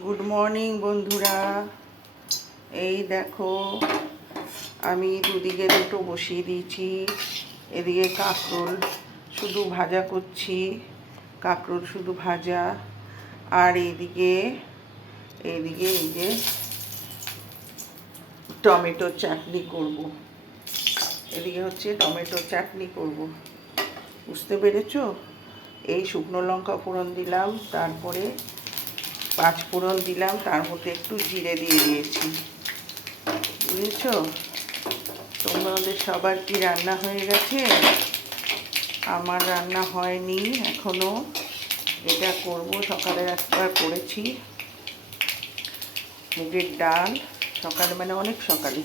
Good morning বন্ধুরা। এই দেখো, আমি দুদিকে দুটো বসিয়ে দিয়েছি। এদিকে কাঁকরোল শুধু ভাজা করছি, কাঁকরোল শুধু ভাজা। আর এইদিকে এই যে টমেটো চাটনি করব। এদিকে হচ্ছে টমেটো চাটনি করব, বুঝতে পেরেছো? এই শুকনো লঙ্কা ফোড়ন দিলাম, তারপরে 5 ফোড়ন দিলাম, তার মধ্যে একটু জিরে দিয়ে দিয়েছি, বুঝেছ? তোমাদের সবার কি রান্না হয়ে গেছে? আমার রান্না হয়নি এখনো। এটা করব। সকালে একবার করেছি মুগের ডাল, সকালে মানে অনেক সকালে,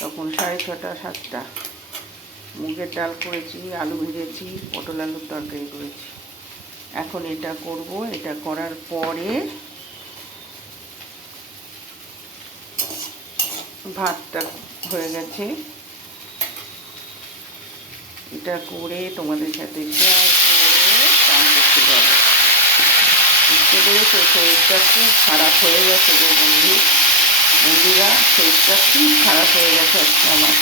তখন 6:30 7টা মুগের ডাল করেছি, আলু ভেজেছি, পটল আলুর তরকারি করেছি। এখন এটা করব। এটা করার পরে ভাতটা হয়ে গেছে, এটা করে তোমাদের সাথে শেয়ার করে স্নান করতে যাবো। বুঝতে পেরেছো? শরীরটা খুব খারাপ হয়ে গেছে গো বন্ধুরা, শরীরটা খুব খারাপ হয়ে গেছে আজকে আমার।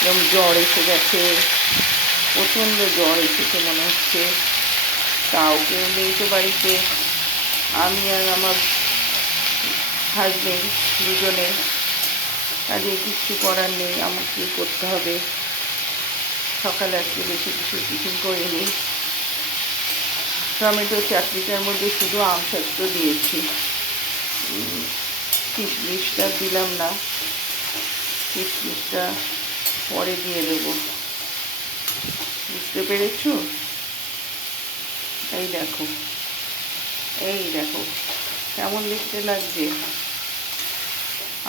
এরকম জ্বর এসে গেছে, প্রচণ্ড জ্বর এসেছে মনে হচ্ছে। তাও কেউ নেই তো বাড়িতে, আমি আর আমার হাজবেন্ড দুজনে, কাজে কিচ্ছু করার নেই, আমাকে করতে হবে। সকালে আজকে বেশি কিছু টিফিন করিনি। টমেটো চাটনিটার মধ্যে শুধু আমসত্ব দিয়েছি, কিশমিশটা দিলাম না, কিশমিশটা পরে দিয়ে দেবো। বুঝতে পেরেছো? এই দেখো কেমন দেখতে লাগছে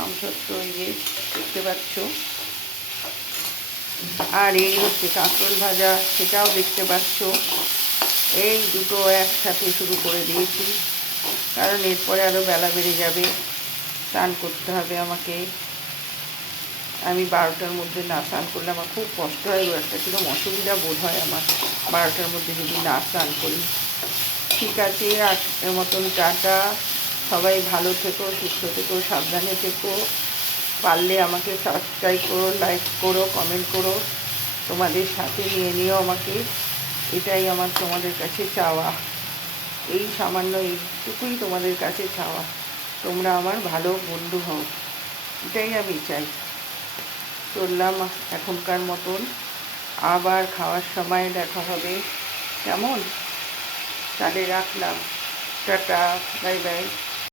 আমসত্ব, এই যে দেখতে পাচ্ছ। আর এই হচ্ছে কাঁকরোল ভাজা, সেটাও দেখতে পাচ্ছ। এই দুটো একসাথে শুরু করে দিয়েছি, কারণ এরপরে আরও বেলা বেড়ে যাবে, স্নান করতে হবে আমাকে। আমি 12টার মধ্যে না স্নান করলে আমার খুব কষ্ট হয়, একটা কিরকম অসুবিধা বোধ হয় আমার 12টার মধ্যে যদি না স্নান করি। ঠিক আছে, আজকের মতন টাটা। সবাই ভালো থেকো, সুস্থ থেকো, সাবধানে থেকো। পারলে আমাকে সাবস্ক্রাইব করো, লাইক করো, কমেন্ট করো, তোমাদের সাথে নিয়ে নিও আমাকে। এটাই আমার তোমাদের কাছে চাওয়া, এই সামান্য এইটুকুই তোমাদের কাছে চাওয়া। তোমরা আমার ভালো বন্ধু হও, এটাই আমি চাই। চললাম এখনকার মতন, আবার খাওয়ার সময় দেখা হবে, কেমন? তাহলে রাখলাম, টাটা, বাই বাই।